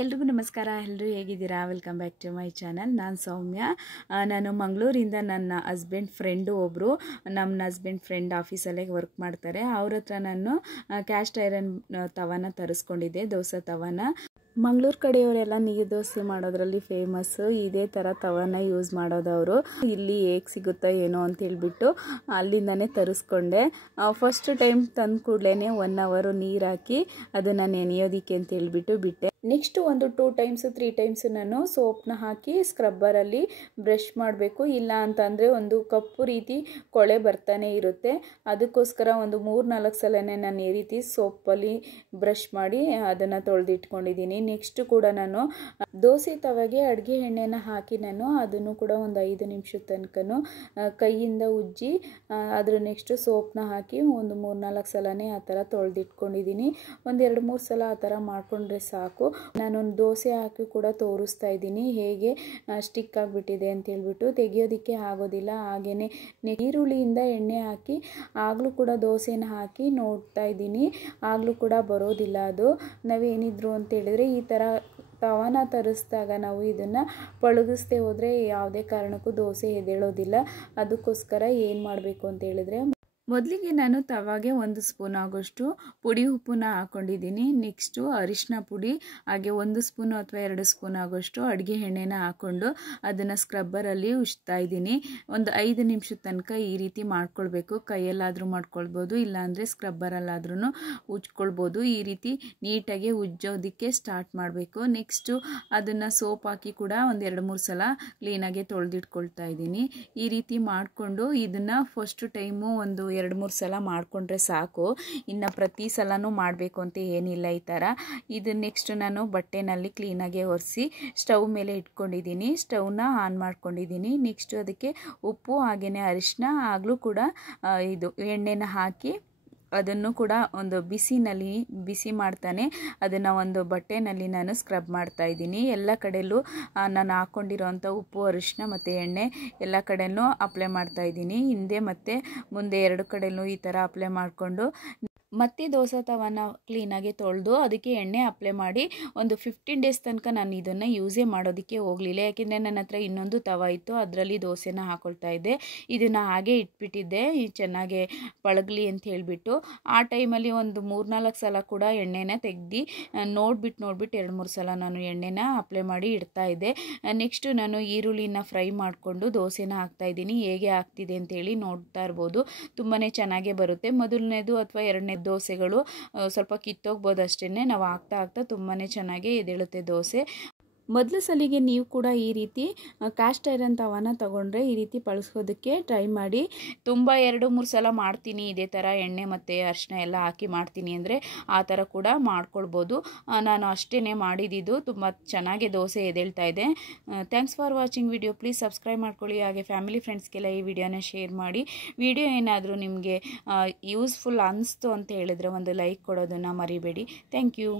ಎಲ್ರಿಗೂ ನಮಸ್ಕಾರ. ಎಲ್ಲರೂ ಹೇಗಿದ್ದೀರಾ? Welcome back to my channel. ನಾನು ಸೌಮ್ಯ. ನಾನು ಮಂಗಳೂರಿಂದ ನನ್ನ ಹಸ್ಬೆಂಡ್ ಫ್ರೆಂಡು ಒಬ್ಬರು ನಮ್ಮ ಹಸ್ಬೆಂಡ್ ಫ್ರೆಂಡ್ ಆಫೀಸಲ್ಲೇ ವರ್ಕ್ ಮಾಡ್ತಾರೆ. ಅವ್ರ ಹತ್ರ ನಾನು ಕ್ಯಾಸ್ಟ್ ಐರನ್ ತವಾನ ತರಿಸ್ಕೊಂಡಿದ್ದೆ, ದೋಸೆ ತವಾನ. ಮಂಗಳೂರು ಕಡೆಯವರೆಲ್ಲ ನೀರು ದೋಸೆ ಮಾಡೋದ್ರಲ್ಲಿ ಫೇಮಸ್ಸು. ಇದೇ ಥರ ತವಾನ ಯೂಸ್ ಮಾಡೋದವರು. ಇಲ್ಲಿ ಹೇಗೆ ಸಿಗುತ್ತೋ ಏನೋ ಅಂತ ಹೇಳ್ಬಿಟ್ಟು ಅಲ್ಲಿಂದನೇ ತರಿಸ್ಕೊಂಡೆ. ಫಸ್ಟ್ ಟೈಮ್ ತಂದು ಕೂಡಲೇ 1 ಅವರ್ ನೀರು ಹಾಕಿ ಅದನ್ನು ನೆನೆಯೋದಕ್ಕೆ ಅಂತ ಹೇಳ್ಬಿಟ್ಟು ಬಿಟ್ಟೆ. ನೆಕ್ಸ್ಟ್ ಒಂದು 2 ಟೈಮ್ಸು 3 ಟೈಮ್ಸು ನಾನು ಸೋಪ್ನ ಹಾಕಿ ಸ್ಕ್ರಬ್ಬರಲ್ಲಿ ಬ್ರಷ್ ಮಾಡಬೇಕು. ಇಲ್ಲ ಅಂತಂದರೆ ಒಂದು ಕಪ್ಪು ರೀತಿ ಕೊಳೆ ಬರ್ತಾನೆ ಇರುತ್ತೆ. ಅದಕ್ಕೋಸ್ಕರ ಒಂದು 3-4 ಸಲನೇ ನಾನು ಈ ರೀತಿ ಸೋಪಲ್ಲಿ ಬ್ರಷ್ ಮಾಡಿ ಅದನ್ನು ತೊಳೆದಿಟ್ಕೊಂಡಿದ್ದೀನಿ. ನೆಕ್ಸ್ಟ್ ಕೂಡ ನಾನು ದೋಸೆ ತವಾಗೆ ಅಡುಗೆ ಎಣ್ಣೆನ ಹಾಕಿ ನಾನು ಅದನ್ನು ಕೂಡ ಒಂದು 5 ನಿಮಿಷದ ತನಕನೂ ಕೈಯಿಂದ ಉಜ್ಜಿ ಅದ್ರ ನೆಕ್ಸ್ಟ್ ಸೋಪ್ನ ಹಾಕಿ ಒಂದು 3-4 ಸಲನೇ ಆ ಥರ ತೊಳೆದಿಟ್ಕೊಂಡಿದ್ದೀನಿ. ಒಂದು 2-3 ಸಲ ಆ ಥರ ಮಾಡಿಕೊಂಡ್ರೆ ಸಾಕು. ನಾನೊಂದು ದೋಸೆ ಹಾಕಿ ಕೂಡ ತೋರಿಸ್ತಾ ಇದ್ದೀನಿ ಹೇಗೆ ಸ್ಟಿಕ್ ಆಗಿಬಿಟ್ಟಿದೆ ಅಂತ ಹೇಳ್ಬಿಟ್ಟು. ತೆಗಿಯೋದಕ್ಕೆ ಆಗೋದಿಲ್ಲ. ಹಾಗೆಯೇ ಈರುಳ್ಳಿಯಿಂದ ಎಣ್ಣೆ ಹಾಕಿ ಆಗಲೂ ಕೂಡ ದೋಸೆನ ಹಾಕಿ ನೋಡ್ತಾ ಇದ್ದೀನಿ, ಆಗಲೂ ಕೂಡ ಬರೋದಿಲ್ಲ ಅದು. ನಾವೇನಿದ್ರು ಅಂತ ಹೇಳಿದ್ರೆ ಈ ಥರ ತವಾನ ತರಿಸಿದಾಗ ನಾವು ಇದನ್ನು ಪಳಗಿಸ್ದೆ ಹೋದರೆ ಯಾವುದೇ ಕಾರಣಕ್ಕೂ ದೋಸೆ ಎದ್ದೇಳೋದಿಲ್ಲ. ಅದಕ್ಕೋಸ್ಕರ ಏನು ಮಾಡಬೇಕು ಅಂತ ಹೇಳಿದ್ರೆ, ಮೊದಲಿಗೆ ನಾನು ತವಾಗೆ 1 ಸ್ಪೂನ್ ಆಗೋಷ್ಟು ಪುಡಿ ಉಪ್ಪನ್ನ ಹಾಕ್ಕೊಂಡಿದ್ದೀನಿ. ನೆಕ್ಸ್ಟು ಅರಿಶಿನ ಪುಡಿ, ಹಾಗೆ 1 ಸ್ಪೂನು ಅಥವಾ 2 ಸ್ಪೂನ್ ಆಗೋಷ್ಟು ಅಡುಗೆ ಎಣ್ಣೆನ ಹಾಕ್ಕೊಂಡು ಅದನ್ನು ಸ್ಕ್ರಬ್ಬರಲ್ಲಿ ಉಜ್ತಾ ಇದ್ದೀನಿ. ಒಂದು 5 ನಿಮಿಷದ ತನಕ ಈ ರೀತಿ ಮಾಡ್ಕೊಳ್ಬೇಕು. ಕೈಯಲ್ಲಾದರೂ ಮಾಡ್ಕೊಳ್ಬೋದು, ಇಲ್ಲಾಂದರೆ ಸ್ಕ್ರಬ್ಬರಲ್ಲಾದ್ರೂ ಉಜ್ಕೊಳ್ಬೋದು. ಈ ರೀತಿ ನೀಟಾಗಿ ಉಜ್ಜೋದಕ್ಕೆ ಸ್ಟಾರ್ಟ್ ಮಾಡಬೇಕು. ನೆಕ್ಸ್ಟು ಅದನ್ನು ಸೋಪ್ ಹಾಕಿ ಕೂಡ ಒಂದು 2-3 ಸಲ ಕ್ಲೀನಾಗಿ ತೊಳೆದಿಟ್ಕೊಳ್ತಾ ಇದ್ದೀನಿ. ಈ ರೀತಿ ಮಾಡಿಕೊಂಡು ಇದನ್ನು ಫಸ್ಟ್ ಟೈಮು ಒಂದು 2-3 ಸಲ ಮಾಡಿಕೊಂಡ್ರೆ ಸಾಕು. ಇನ್ನು ಪ್ರತಿ ಸಲನೂ ಮಾಡಬೇಕು ಅಂತ ಏನಿಲ್ಲ ಈ ಥರ. ಇದು ನೆಕ್ಸ್ಟ್ ನಾನು ಬಟ್ಟೆನಲ್ಲಿ ಕ್ಲೀನಾಗಿ ಒರೆಸಿ ಸ್ಟವ್ ಮೇಲೆ ಇಟ್ಕೊಂಡಿದ್ದೀನಿ. ಸ್ಟವ್ನ ಆನ್ ಮಾಡ್ಕೊಂಡಿದ್ದೀನಿ. ನೆಕ್ಸ್ಟ್ ಅದಕ್ಕೆ ಉಪ್ಪು ಹಾಗೆಯೇ ಅರಿಶಿನ ಆಗಲೂ ಕೂಡ ಇದು ಎಣ್ಣೆನ ಹಾಕಿ ಅದನ್ನು ಕೂಡ ಒಂದು ಬಿಸಿ ಮಾಡ್ತಾನೆ ಅದನ್ನು ಒಂದು ಬಟ್ಟೆನಲ್ಲಿ ನಾನು ಸ್ಕ್ರಬ್ ಮಾಡ್ತಾ ಇದ್ದೀನಿ. ಎಲ್ಲ ಕಡೆಯಲ್ಲೂ ನಾನು ಹಾಕ್ಕೊಂಡಿರೋಂಥ ಉಪ್ಪು ಅರಿಶಿನ ಮತ್ತು ಎಣ್ಣೆ ಎಲ್ಲ ಕಡೆಯೂ ಅಪ್ಲೈ ಮಾಡ್ತಾ ಇದ್ದೀನಿ. ಹಿಂದೆ ಮತ್ತು ಮುಂದೆ 2 ಕಡೆಯಲ್ಲೂ ಈ ಥರ ಅಪ್ಲೈ ಮಾಡಿಕೊಂಡು ಮತ್ತೆ ದೋಸೆ ತವಾನ ಕ್ಲೀನಾಗಿ ತೊಳೆದು ಅದಕ್ಕೆ ಎಣ್ಣೆ ಅಪ್ಲೈ ಮಾಡಿ ಒಂದು 15 ಡೇಸ್ ತನಕ ನಾನು ಇದನ್ನು ಯೂಸೇ ಮಾಡೋದಕ್ಕೆ ಹೋಗಲಿಲ್ಲ. ಯಾಕೆಂದರೆ ನನ್ನ ಹತ್ರ ಇನ್ನೊಂದು ತವ ಇತ್ತು, ಅದರಲ್ಲಿ ದೋಸೆನ ಹಾಕ್ಕೊಳ್ತಾ ಇದ್ದೆ. ಇದನ್ನು ಹಾಗೆ ಇಟ್ಬಿಟ್ಟಿದ್ದೆ ಚೆನ್ನಾಗಿ ಪಳಗಲಿ ಅಂತ ಹೇಳಿಬಿಟ್ಟು. ಆ ಟೈಮಲ್ಲಿ ಒಂದು 3-4 ಸಲ ಕೂಡ ಎಣ್ಣೆನ ತೆಗ್ದು ನೋಡ್ಬಿಟ್ಟು 2-3 ಸಲ ನಾನು ಎಣ್ಣೆನ ಅಪ್ಲೈ ಮಾಡಿ ಇಡ್ತಾ ಇದ್ದೆ. ನೆಕ್ಸ್ಟು ನಾನು ಈರುಳ್ಳಿನ ಫ್ರೈ ಮಾಡಿಕೊಂಡು ದೋಸೆನ ಹಾಕ್ತಾಯಿದ್ದೀನಿ. ಹೇಗೆ ಆಗ್ತಿದೆ ಅಂತೇಳಿ ನೋಡ್ತಾ ಇರ್ಬೋದು. ತುಂಬಾ ಚೆನ್ನಾಗೇ ಬರುತ್ತೆ. ಮೊದಲನೇದು ಅಥವಾ 2ನೇ ದೋಸೆಗಳು ಸ್ವಲ್ಪ ಕಿತ್ತೋಗ್ಬೋದು ಅಷ್ಟೇ. ನಾವು ಹಾಕ್ತಾ ತುಂಬಾ ಚೆನ್ನಾಗಿ ಎದ್ದೇಳುತ್ತೆ ದೋಸೆ. ಮೊದಲ ಸಲಿಗೆ ನೀವು ಕೂಡ ಈ ರೀತಿ ಕ್ಯಾಸ್ಟ್ ಐರನ್ ತವಾನ ತೊಗೊಂಡ್ರೆ ಈ ರೀತಿ ಬಳಸೋದಕ್ಕೆ ಟ್ರೈ ಮಾಡಿ. ತುಂಬ 2-3 ಸಲ ಮಾಡ್ತೀನಿ ಇದೇ ಥರ ಎಣ್ಣೆ ಮತ್ತು ಅರಿಶಿನ ಎಲ್ಲ ಹಾಕಿ ಮಾಡ್ತೀನಿ ಅಂದರೆ ಆ ಥರ ಕೂಡ ಮಾಡ್ಕೊಳ್ಬೋದು. ನಾನು ಅಷ್ಟೇ ಮಾಡಿದ್ದು. ತುಂಬ ಚೆನ್ನಾಗಿ ದೋಸೆ ಎದ್ದೇಳ್ತಾ ಇದೆ. Thanks for watching video. Please subscribe ಮಾಡ್ಕೊಳ್ಳಿ. ಹಾಗೆ ಫ್ಯಾಮಿಲಿ ಫ್ರೆಂಡ್ಸ್ಗೆಲ್ಲ ಈ ವಿಡಿಯೋನ ಶೇರ್ ಮಾಡಿ. ವಿಡಿಯೋ ಏನಾದರೂ ನಿಮಗೆ ಯೂಸ್ಫುಲ್ ಅನಿಸ್ತು ಅಂತ ಹೇಳಿದ್ರೆ ಒಂದು ಲೈಕ್ ಕೊಡೋದನ್ನು ಮರಿಬೇಡಿ. Thank you.